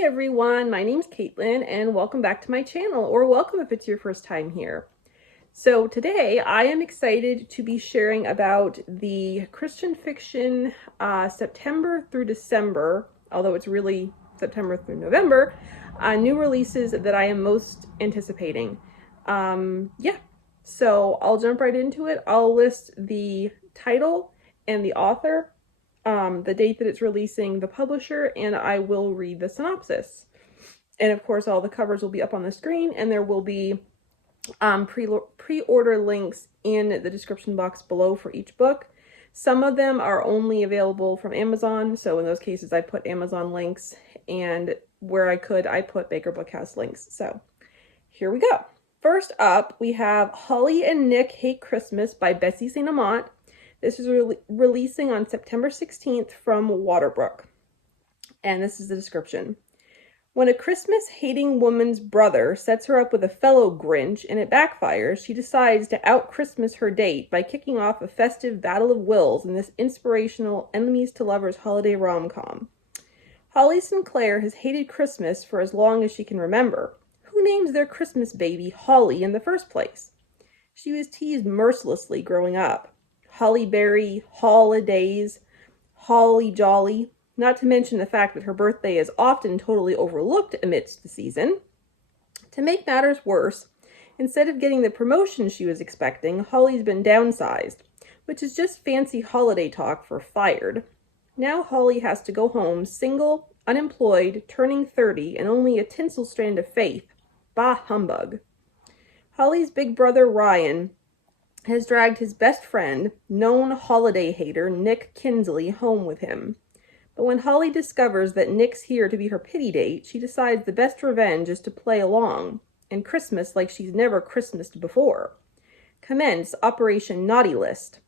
Hey everyone, my name's Caitlyn and welcome back to my channel, or welcome if it's your first time here. So today I am excited to be sharing about the Christian fiction September through December, although it's really September through November, new releases that I am most anticipating. So I'll jump right into it. I'll list the title and the author, the date that it's releasing, the publisher, and I will read the synopsis. And of course, all the covers will be up on the screen, and there will be pre-order links in the description box below for each book. Some of them are only available from Amazon, so in those cases I put Amazon links, and where I could, I put Baker Bookhouse links. So here we go. First up, we have Holly and Nick Hate Christmas by Betsy St. Amant. This is releasing on September 16th from Waterbrook. And this is the description. When a Christmas-hating woman's brother sets her up with a fellow Grinch and it backfires, she decides to out-Christmas her date by kicking off a festive battle of wills in this inspirational enemies-to-lovers holiday rom-com. Holly Sinclair has hated Christmas for as long as she can remember. Who names their Christmas baby Holly in the first place? She was teased mercilessly growing up. Holly Berry, Holidays, Holly Jolly, not to mention the fact that her birthday is often totally overlooked amidst the season. To make matters worse, instead of getting the promotion she was expecting, Holly's been downsized, which is just fancy holiday talk for fired. Now Holly has to go home single, unemployed, turning 30, and only a tinsel strand of faith. Bah humbug. Holly's big brother Ryan has dragged his best friend, known holiday hater Nick Kinsley, home with him. But when Holly discovers that Nick's here to be her pity date, she decides the best revenge is to play along, and Christmas like she's never Christmased before. Commence Operation Naughty List.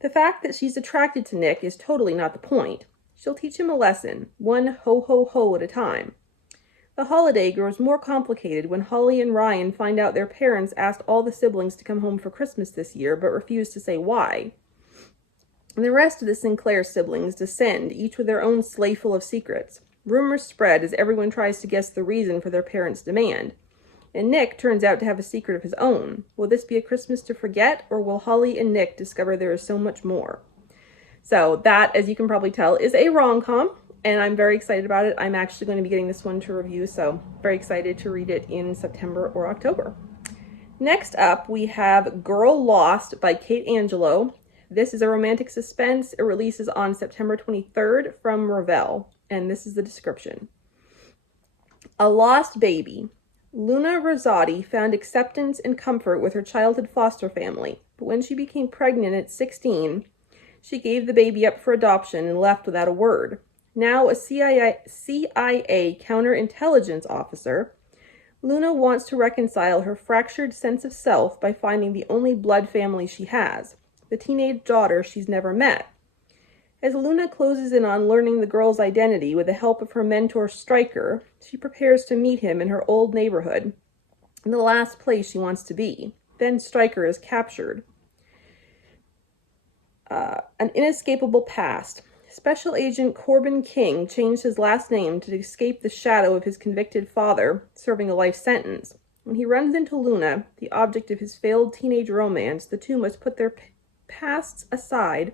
The fact that she's attracted to Nick is totally not the point. She'll teach him a lesson, one ho-ho-ho at a time. The holiday grows more complicated when Holly and Ryan find out their parents asked all the siblings to come home for Christmas this year, but refused to say why. And the rest of the Sinclair siblings descend, each with their own sleigh full of secrets. Rumors spread as everyone tries to guess the reason for their parents' demand. And Nick turns out to have a secret of his own. Will this be a Christmas to forget, or will Holly and Nick discover there is so much more? So that, as you can probably tell, is a rom-com. And I'm very excited about it. I'm actually going to be getting this one to review, so very excited to read it in September or October. Next up, we have Girl Lost by Angelo. This is a romantic suspense. It releases on September 23rd from Revell, and this is the description. A lost baby. Luna Rosati found acceptance and comfort with her childhood foster family, but when she became pregnant at 16, she gave the baby up for adoption and left without a word. Now a CIA counterintelligence officer, Luna wants to reconcile her fractured sense of self by finding the only blood family she has, the teenage daughter she's never met. As Luna closes in on learning the girl's identity with the help of her mentor Stryker, she prepares to meet him in her old neighborhood, in the last place she wants to be. Then Stryker is captured. An inescapable past. Special Agent Corbin King changed his last name to escape the shadow of his convicted father, serving a life sentence. When he runs into Luna, the object of his failed teenage romance, the two must put their pasts aside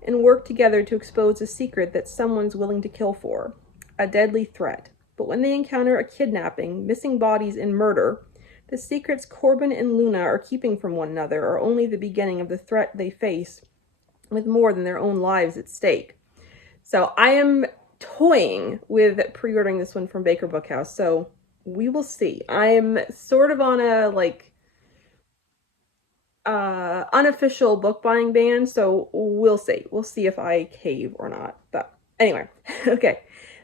and work together to expose a secret that someone's willing to kill for. A deadly threat. But when they encounter a kidnapping, missing bodies, and murder, the secrets Corbin and Luna are keeping from one another are only the beginning of the threat they face, with more than their own lives at stake. So I am toying with pre-ordering this one from Baker Bookhouse, so we will see. I am sort of on a, unofficial book buying ban, so we'll see. We'll see if I cave or not. But anyway, okay.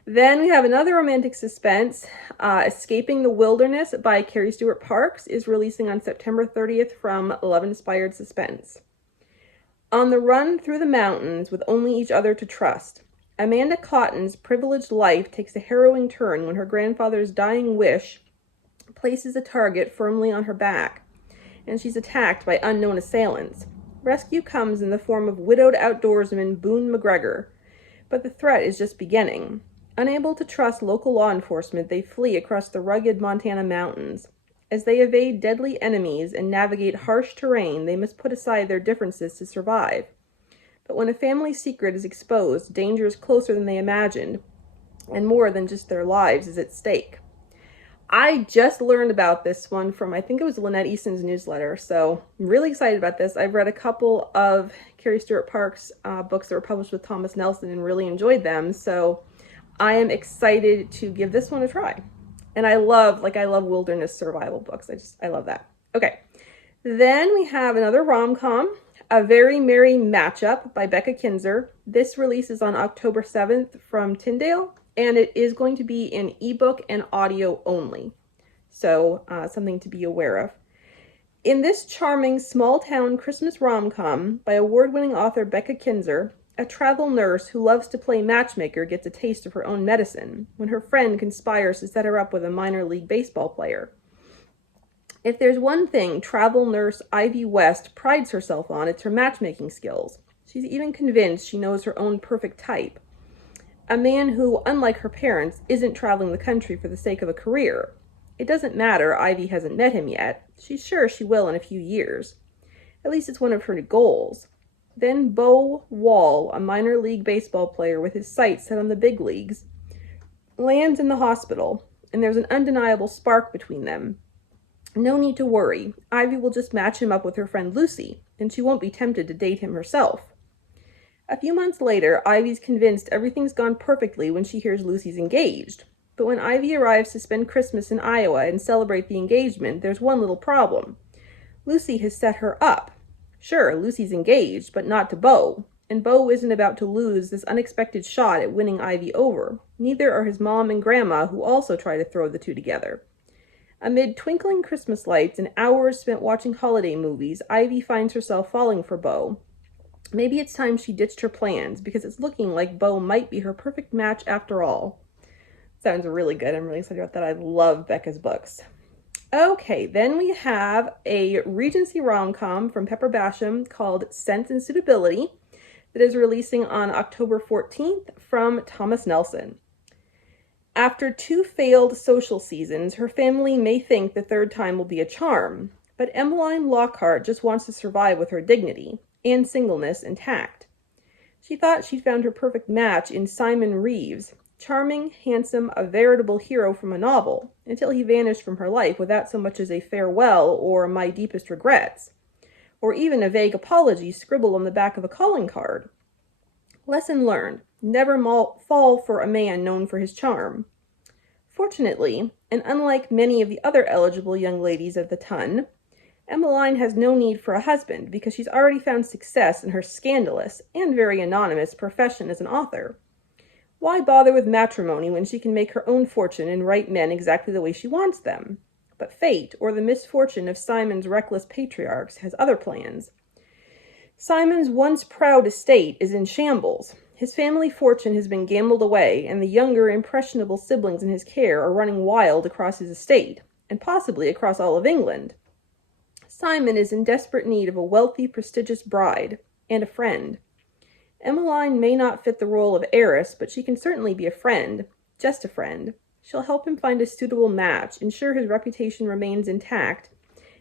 Then we have another romantic suspense. Escaping the Wilderness by Carrie Stuart Parks is releasing on September 30th from Love Inspired Suspense. On the run through the mountains with only each other to trust, Amanda Cotton's privileged life takes a harrowing turn when her grandfather's dying wish places a target firmly on her back, and she's attacked by unknown assailants. Rescue comes in the form of widowed outdoorsman Boone McGregor, but the threat is just beginning. Unable to trust local law enforcement, they flee across the rugged Montana mountains. As they evade deadly enemies and navigate harsh terrain, they must put aside their differences to survive. But when a family secret is exposed, danger is closer than they imagined, and more than just their lives is at stake. I just learned about this one from, I think it was Lynette Eason's newsletter, so I'm really excited about this. I've read a couple of Carrie Stuart Park's books that were published with Thomas Nelson and really enjoyed them, so I am excited to give this one a try. And I love wilderness survival books. I love that. Okay, then we have another rom-com, A Very Merry Matchup by Becca Kinzer. This releases on October 7th from Tyndale, and it is going to be in ebook and audio only. So something to be aware of. In this charming small-town Christmas rom-com by award-winning author Becca Kinzer, a travel nurse who loves to play matchmaker gets a taste of her own medicine when her friend conspires to set her up with a minor league baseball player. If there's one thing travel nurse Ivy West prides herself on, it's her matchmaking skills. She's even convinced she knows her own perfect type. A man who, unlike her parents, isn't traveling the country for the sake of a career. It doesn't matter Ivy hasn't met him yet. She's sure she will in a few years. At least it's one of her goals. Then Bo Wall, a minor league baseball player with his sights set on the big leagues, lands in the hospital, and there's an undeniable spark between them. No need to worry. Ivy will just match him up with her friend Lucy, and she won't be tempted to date him herself. A few months later, Ivy's convinced everything's gone perfectly when she hears Lucy's engaged. But when Ivy arrives to spend Christmas in Iowa and celebrate the engagement, there's one little problem. Lucy has set her up. Sure, Lucy's engaged, but not to Bo. And Bo isn't about to lose this unexpected shot at winning Ivy over. Neither are his mom and grandma, who also try to throw the two together. Amid twinkling Christmas lights and hours spent watching holiday movies, Ivy finds herself falling for Bo. Maybe it's time she ditched her plans, because it's looking like Bo might be her perfect match after all. Sounds really good. I'm really excited about that. I love Becca's books. Okay, then we have a Regency rom-com from Pepper Basham called Sense and Suitability that is releasing on October 14th from Thomas Nelson. After 2 failed social seasons, her family may think the third time will be a charm, but Emmeline Lockhart just wants to survive with her dignity and singleness intact. She thought she'd found her perfect match in Simon Reeves, charming, handsome, a veritable hero from a novel, until he vanished from her life without so much as a farewell or my deepest regrets, or even a vague apology scribbled on the back of a calling card. Lesson learned: never fall for a man known for his charm. Fortunately, and unlike many of the other eligible young ladies of the ton, Emmeline has no need for a husband because she's already found success in her scandalous and very anonymous profession as an author. Why bother with matrimony when she can make her own fortune and write men exactly the way she wants them? But fate, or the misfortune of Simon's reckless patriarchs, has other plans. Simon's once proud estate is in shambles. His family fortune has been gambled away, and the younger, impressionable siblings in his care are running wild across his estate, and possibly across all of England. Simon is in desperate need of a wealthy, prestigious bride, and a friend. Emmeline may not fit the role of heiress, but she can certainly be a friend, just a friend. She'll help him find a suitable match, ensure his reputation remains intact,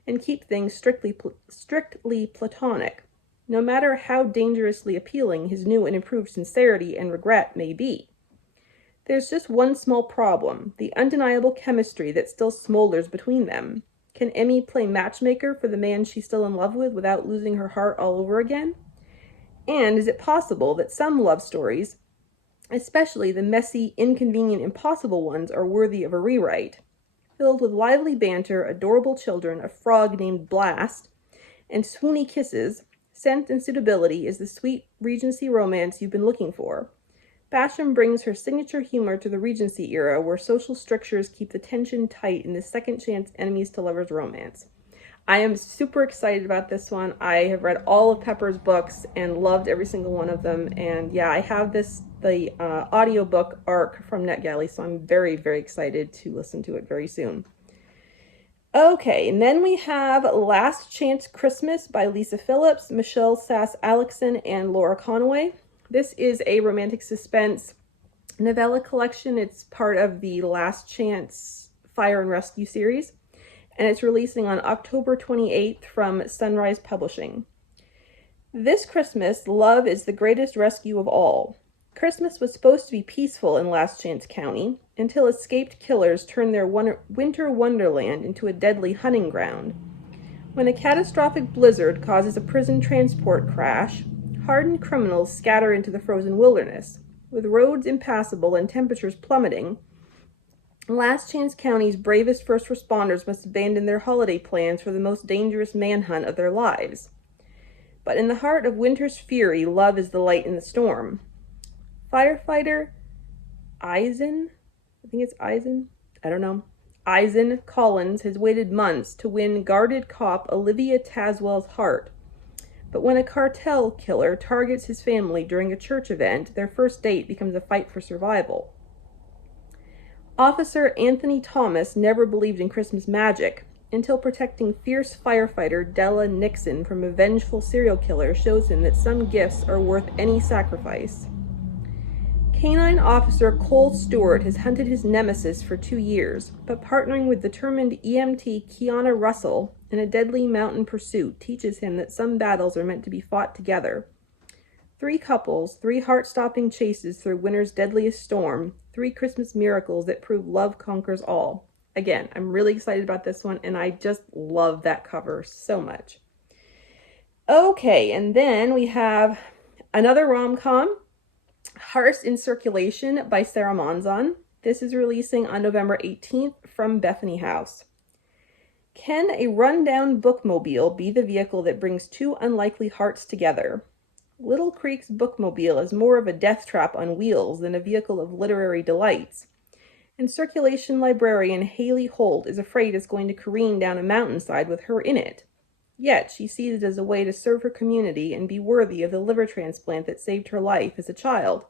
and keep things strictly platonic, no matter how dangerously appealing his new and improved sincerity and regret may be. There's just one small problem, the undeniable chemistry that still smolders between them. Can Emmy play matchmaker for the man she's still in love with without losing her heart all over again? And is it possible that some love stories, especially the messy, inconvenient, impossible ones, are worthy of a rewrite? Filled with lively banter, adorable children, a frog named Blast, and swoony kisses, Sense and Suitability is the sweet Regency romance you've been looking for. Basham brings her signature humor to the Regency era, where social strictures keep the tension tight in this second-chance enemies-to-lovers romance. I am super excited about this one. I have read all of Pepper's books and loved every single one of them. And yeah, I have the audiobook arc from NetGalley, so I'm very, very excited to listen to it very soon. Okay, and then we have Last Chance Christmas by Lisa Phillips, Michelle Sass Aleckson, and Laura Conaway. This is a romantic suspense novella collection. It's part of the Last Chance Fire and Rescue series, and it's releasing on October 28th from Sunrise Publishing. This Christmas, love is the greatest rescue of all. Christmas was supposed to be peaceful in Last Chance County until escaped killers turned their winter wonderland into a deadly hunting ground. When a catastrophic blizzard causes a prison transport crash, hardened criminals scatter into the frozen wilderness. With roads impassable and temperatures plummeting, Last Chance County's bravest first responders must abandon their holiday plans for the most dangerous manhunt of their lives. But in the heart of winter's fury, love is the light in the storm. Firefighter Eason, Eason Collins has waited months to win guarded cop Olivia Tazwell's heart. But when a cartel killer targets his family during a church event, their first date becomes a fight for survival. Officer Anthony Thomas never believed in Christmas magic until protecting fierce firefighter Della Nixon from a vengeful serial killer shows him that some gifts are worth any sacrifice. Canine Officer Cole Stuart has hunted his nemesis for 2 years, but partnering with determined EMT Kiana Russell in a deadly mountain pursuit teaches him that some battles are meant to be fought together. 3 couples, 3 heart-stopping chases through winter's deadliest storm, 3 Christmas miracles that prove love conquers all. Again, I'm really excited about this one, and I just love that cover so much. Okay, and then we have another rom-com, Hearts in Circulation by Sarah Monzon. This is releasing on November 18th from Bethany House. Can a rundown bookmobile be the vehicle that brings 2 unlikely hearts together? Little Creek's bookmobile is more of a death trap on wheels than a vehicle of literary delights. And circulation librarian Haley Holt is afraid it's going to careen down a mountainside with her in it. Yet she sees it as a way to serve her community and be worthy of the liver transplant that saved her life as a child.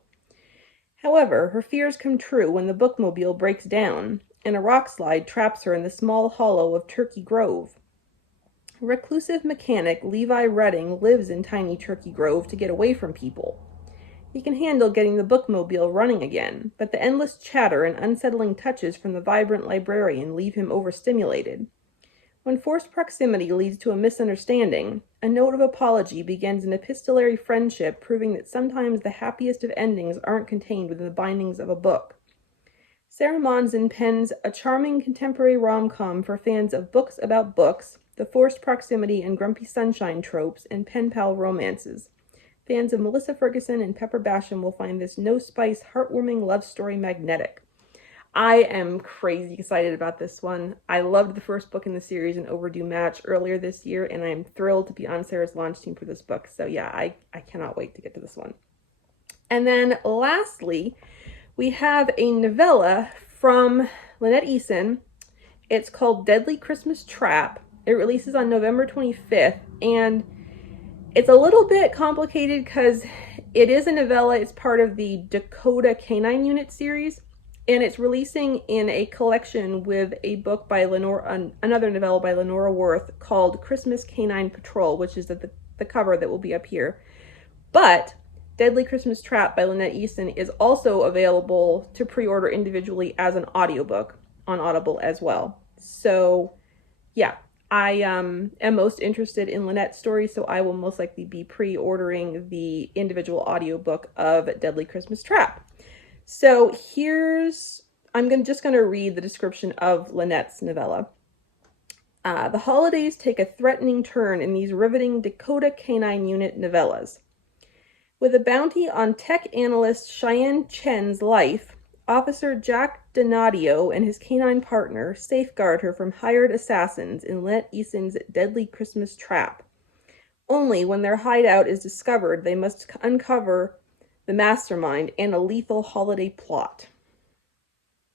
However, her fears come true when the bookmobile breaks down, and a rock slide traps her in the small hollow of Turkey Grove. Reclusive mechanic Levi Redding lives in tiny Turkey Grove to get away from people. He can handle getting the bookmobile running again, but the endless chatter and unsettling touches from the vibrant librarian leave him overstimulated. When forced proximity leads to a misunderstanding, a note of apology begins an epistolary friendship, proving that sometimes the happiest of endings aren't contained within the bindings of a book. Sarah Monzon pens a charming contemporary rom-com for fans of books about books, the forced proximity and grumpy sunshine tropes, and pen pal romances. Fans of Melissa Ferguson and Pepper Basham will find this no-spice, heartwarming love story magnetic. I am crazy excited about this one. I loved the first book in the series, An Overdue Match, earlier this year, and I'm thrilled to be on Sarah's launch team for this book. So yeah, I cannot wait to get to this one. And then lastly, we have a novella from Lynette Eason. It's called Deadly Christmas Trap. It releases on November 25th, and it's a little bit complicated because it is a novella. It's part of the Dakota Canine Unit series. And it's releasing in a collection with a book by another novella by Lenora Worth called Christmas Canine Patrol, which is the cover that will be up here. But Deadly Christmas Trap by Lynette Eason is also available to pre-order individually as an audiobook on Audible as well. So yeah, I am most interested in Lynette's story, so I will most likely be pre-ordering the individual audiobook of Deadly Christmas Trap. So I'm just going to read the description of Lynette's novella. The holidays take a threatening turn in these riveting Dakota Canine Unit novellas. With a bounty on tech analyst Cheyenne Chen's life, Officer Jack Donadio and his canine partner safeguard her from hired assassins in Lynette Eason's Deadly Christmas Trap. Only when their hideout is discovered, they must uncover the mastermind and a lethal holiday plot.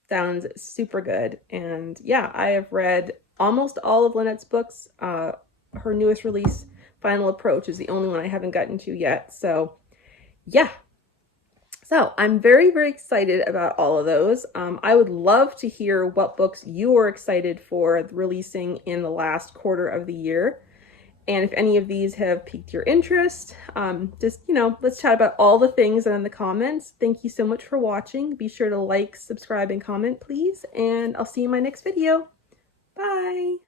Sounds super good. And yeah, I have read almost all of Lynette's books. Her newest release, Final Approach, is the only one I haven't gotten to yet. So yeah. So I'm very, very excited about all of those. I would love to hear what books you are excited for releasing in the last quarter of the year. And if any of these have piqued your interest, just, you know, let's chat about all the things in the comments. Thank you so much for watching. Be sure to like, subscribe, and comment, please. And I'll see you in my next video. Bye.